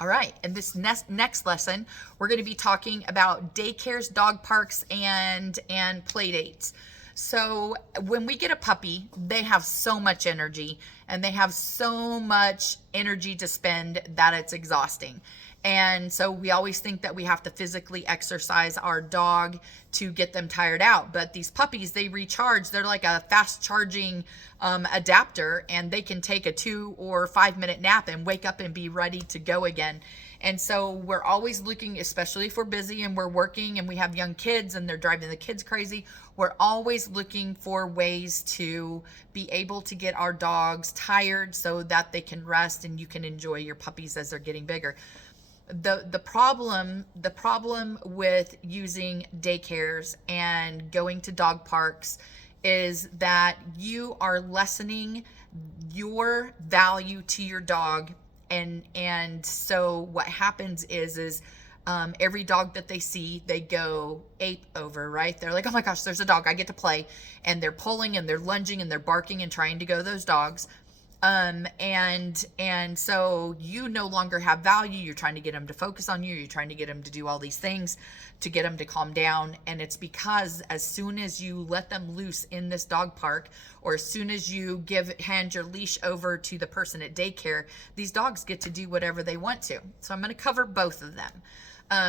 All right, in this next lesson, we're going to be talking about daycares, dog parks, and play dates. So when we get a puppy, they have so much energy and they have so much energy to spend that it's exhausting. And so we always think that we have to physically exercise our dog to get them tired out. But these puppies, they recharge. They're like a fast charging adapter, and they can take a 2 or 5 minute nap and wake up and be ready to go again. And so we're always looking, especially if we're busy and we're working and we have young kids and they're driving the kids crazy, we're always looking for ways to be able to get our dogs tired so that they can rest and you can enjoy your puppies as they're getting bigger. The problem with using daycares and going to dog parks is that you are lessening your value to your dog. And so what happens is every dog that they see, they go ape over, right? They're like, oh my gosh, there's a dog, I get to play. And they're pulling and they're lunging and they're barking and trying to go those dogs. And so you no longer have value. You're trying to get them to focus on you. You're trying to get them to do all these things to get them to calm down. And it's because as soon as you let them loose in this dog park, or as soon as you hand your leash over to the person at daycare, these dogs get to do whatever they want to. So I'm going to cover both of them.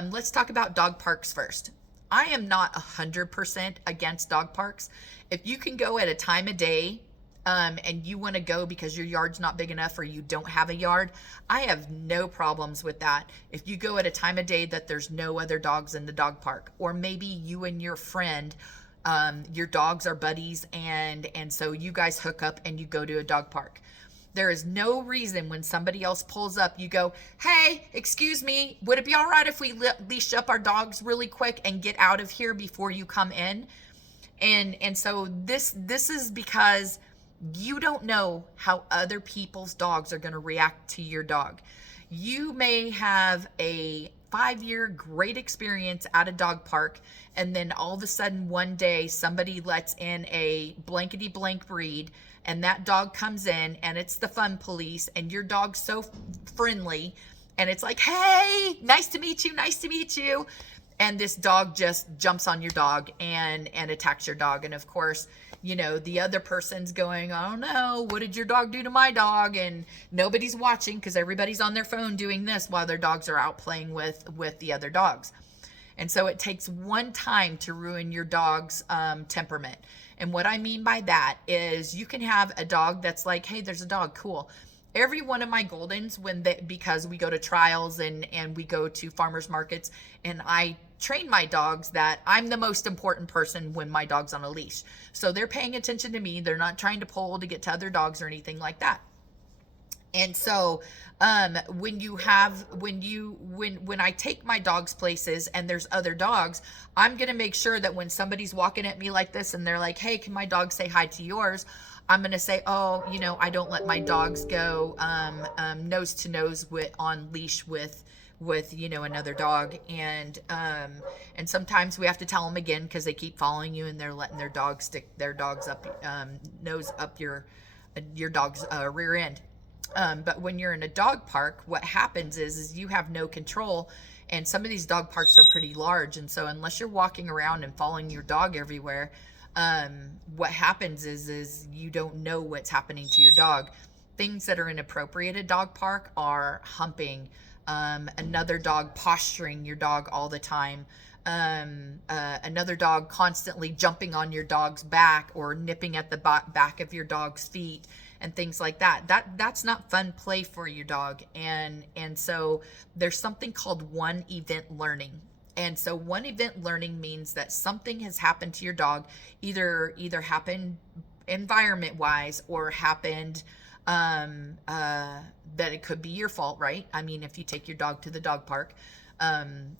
Let's talk about dog parks first. I am not 100% against dog parks. If you can go at a time of day, and you want to go because your yard's not big enough or you don't have a yard, I have no problems with that. If you go at a time of day that there's no other dogs in the dog park, or maybe you and your friend, your dogs are buddies, and so you guys hook up and you go to a dog park. There is no reason when somebody else pulls up, you go, hey, excuse me, would it be all right if we leash up our dogs really quick and get out of here before you come in? And so this is because you don't know how other people's dogs are going to react to your dog. You may have a 5-year great experience at a dog park, and then all of a sudden one day somebody lets in a blankety blank breed, and that dog comes in and it's the fun police, and your dog's so friendly and it's like, hey, nice to meet you. And this dog just jumps on your dog and attacks your dog. And of course, you know, the other person's going, oh no, what did your dog do to my dog? And nobody's watching because everybody's on their phone doing this while their dogs are out playing with the other dogs. And so it takes one time to ruin your dog's temperament. And what I mean by that is you can have a dog that's like, hey, there's a dog, cool. Every one of my Goldens, because we go to trials and we go to farmers markets, and I train my dogs that I'm the most important person when my dog's on a leash. So they're paying attention to me. They're not trying to pull to get to other dogs or anything like that. And so when I take my dogs places and there's other dogs, I'm going to make sure that when somebody's walking at me like this and they're like, hey, can my dog say hi to yours? I'm going to say, oh, you know, I don't let my dogs go nose to nose on leash with you know, another dog. And sometimes we have to tell them again because they keep following you and they're letting their dogs stick their dogs up nose up your dog's rear end. But when you're in a dog park, what happens is you have no control, and some of these dog parks are pretty large, and so unless you're walking around and following your dog everywhere, what happens is you don't know what's happening to your dog. Things that are inappropriate at dog park are humping, another dog posturing your dog all the time, another dog constantly jumping on your dog's back or nipping at the back of your dog's feet and things like that. That's not fun play for your dog. And so there's something called one event learning. And so one event learning means that something has happened to your dog, either happened environment wise or happened that it could be your fault, right? I mean, if you take your dog to the dog park,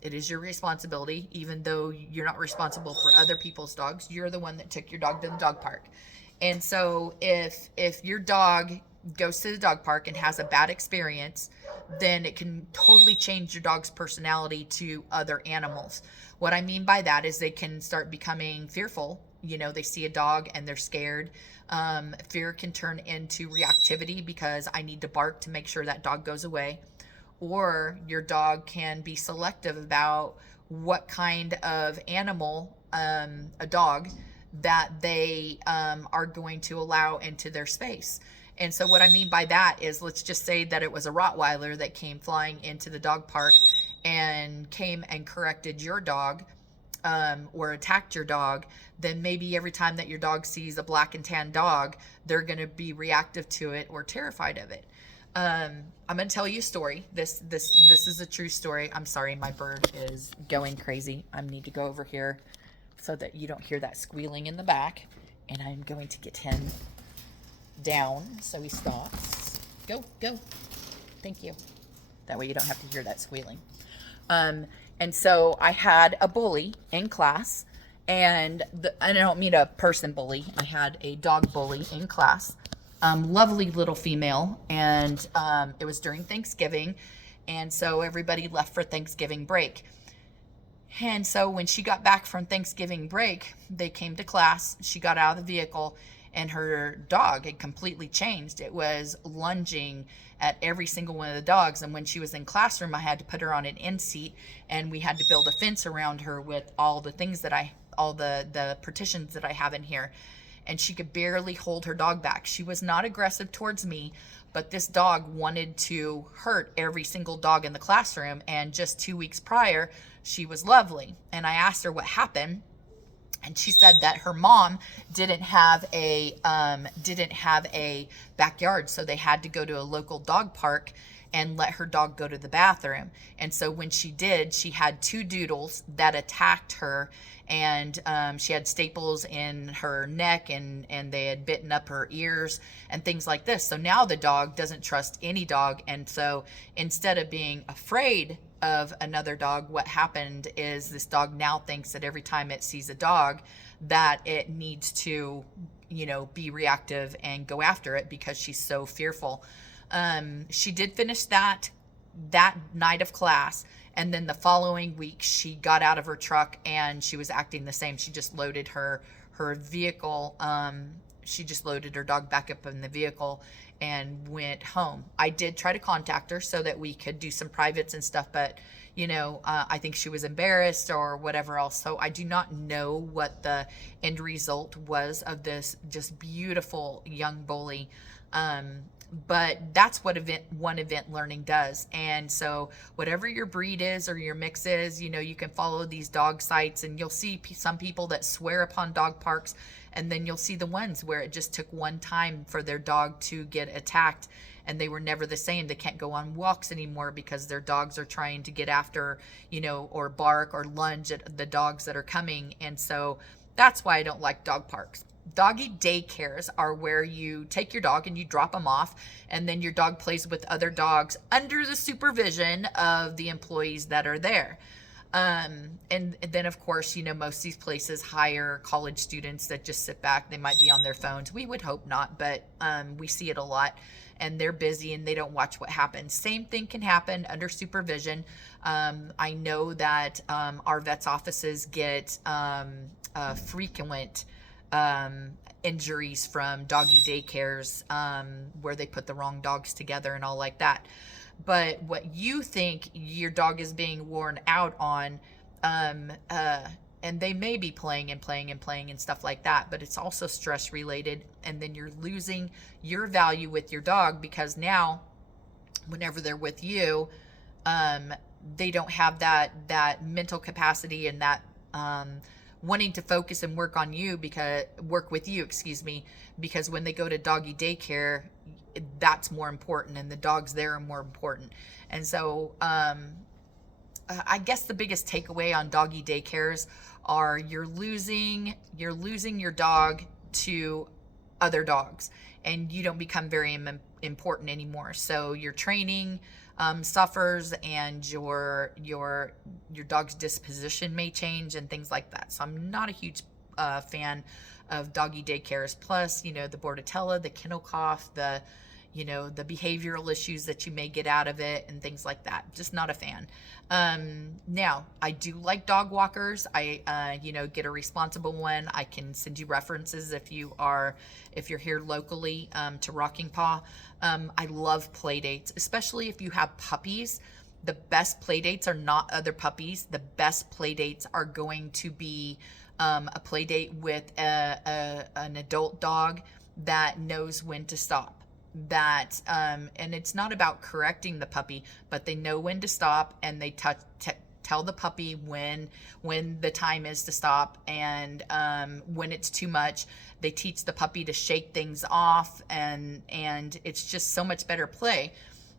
it is your responsibility, even though you're not responsible for other people's dogs. You're the one that took your dog to the dog park. And so if your dog goes to the dog park and has a bad experience, then it can totally change your dog's personality to other animals. What I mean by that is they can start becoming fearful. You know, they see a dog and they're scared. Fear can turn into reactivity because I need to bark to make sure that dog goes away. or your dog can be selective about what kind of animal, a dog, that they are going to allow into their space. And so, what I mean by that is, let's just say that it was a Rottweiler that came flying into the dog park and came and corrected your dog, or attacked your dog. Then maybe every time that your dog sees a black and tan dog, they're going to be reactive to it or terrified of it. I'm going to tell you a story. This is a true story. I'm sorry, my bird is going crazy. I need to go over here so that you don't hear that squealing in the back. And I'm going to get him down so he stops. Go, go. Thank you. That way you don't have to hear that squealing. And so I had a bully in class, and I don't mean a person bully. I had a dog bully in class. Lovely little female, and it was during Thanksgiving, and so everybody left for Thanksgiving break. And so when she got back from Thanksgiving break, they came to class. She got out of the vehicle, and her dog had completely changed. It was lunging at every single one of the dogs. And when she was in classroom, I had to put her on an end seat, and we had to build a fence around her with all the things that all the partitions that I have in here. And she could barely hold her dog back. She was not aggressive towards me, but this dog wanted to hurt every single dog in the classroom. And just 2 weeks prior, she was lovely. And I asked her what happened. And she said that her mom didn't have a backyard, so they had to go to a local dog park and let her dog go to the bathroom. And so when she did, she had 2 doodles that attacked her, and she had staples in her neck, and they had bitten up her ears and things like this. So now the dog doesn't trust any dog. And so instead of being afraid of another dog, what happened is this dog now thinks that every time it sees a dog that it needs to, be reactive and go after it because she's so fearful. She did finish that night of class, and then the following week she got out of her truck and she was acting the same. She just loaded her vehicle. She just loaded her dog back up in the vehicle and went home. I did try to contact her so that we could do some privates and stuff, but I think she was embarrassed or whatever else. So I do not know what the end result was of this just beautiful young bully. But that's what one event learning does. And so whatever your breed is or your mix is, you can follow these dog sites, and you'll see some people that swear upon dog parks, and then you'll see the ones where it just took one time for their dog to get attacked and they were never the same. They can't go on walks anymore because their dogs are trying to get after, or bark or lunge at the dogs that are coming. And so that's why I don't like dog parks. Doggy daycares are where you take your dog and you drop them off, and then your dog plays with other dogs under the supervision of the employees that are there. And then of course, most of these places hire college students that just sit back. They might be on their phones. We would hope not, but we see it a lot, and they're busy and they don't watch what happens. Same thing can happen under supervision. I know that our vets' offices get frequent injuries from doggy daycares, where they put the wrong dogs together and all like that. But what you think your dog is being worn out on, and they may be playing and stuff like that, but it's also stress related, and then you're losing your value with your dog because now whenever they're with you, they don't have that mental capacity and that wanting to focus and work with you, because when they go to doggy daycare, that's more important, and the dogs there are more important. And so I guess the biggest takeaway on doggy daycares are you're losing your dog to other dogs, and you don't become very important anymore. So your training suffers, and your dog's disposition may change and things like that. So I'm not a huge fan of doggy daycares. Plus, the Bordetella, the kennel cough, the the behavioral issues that you may get out of it and things like that. Just not a fan. Now, I do like dog walkers. I get a responsible one. I can send you references if you're here locally to Rocking Paw. I love play dates, especially if you have puppies. The best play dates are not other puppies. The best play dates are going to be a play date with an adult dog that knows when to stop. And it's not about correcting the puppy, but they know when to stop, and they tell the puppy when the time is to stop, and when it's too much. They teach the puppy to shake things off, and it's just so much better play,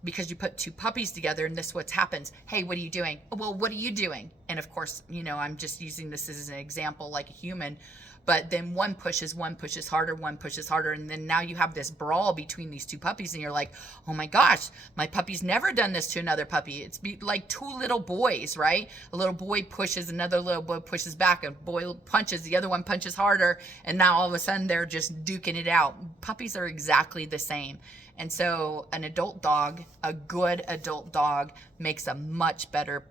because you put two puppies together and this is what happens. Hey, what are you doing? Well, what are you doing? And of course, I'm just using this as an example, like a human. But then one pushes harder, and then now you have this brawl between these two puppies, and you're like, oh my gosh, my puppy's never done this to another puppy. It's like two little boys, right? A little boy pushes, another little boy pushes back, a boy punches, the other one punches harder, and now all of a sudden they're just duking it out. Puppies are exactly the same. And so an adult dog, a good adult dog, makes a much better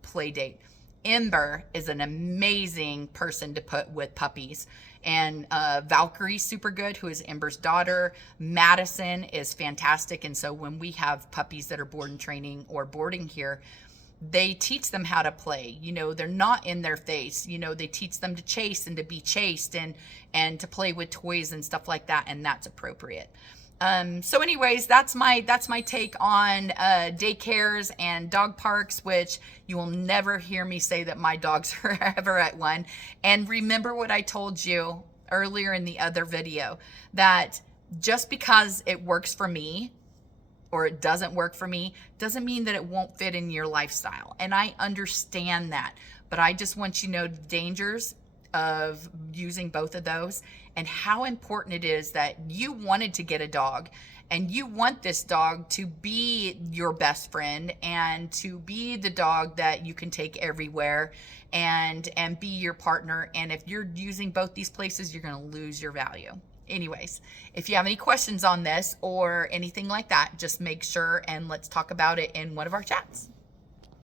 play date. Ember is an amazing person to put with puppies, and Valkyrie's super good, who is Ember's daughter. Madison is fantastic, and so when we have puppies that are board and training or boarding here, they teach them how to play. They're not in their face. They teach them to chase and to be chased, and to play with toys and stuff like that, and that's appropriate. So anyways, that's my take on daycares and dog parks, which you will never hear me say that my dogs are ever at one. And remember what I told you earlier in the other video, that just because it works for me or it doesn't work for me doesn't mean that it won't fit in your lifestyle. And I understand that, but I just want you to know the dangers of using both of those, and how important it is that you wanted to get a dog, and you want this dog to be your best friend and to be the dog that you can take everywhere and be your partner. And if you're using both these places, you're going to lose your value. Anyways, if you have any questions on this or anything like that, just make sure and let's talk about it in one of our chats.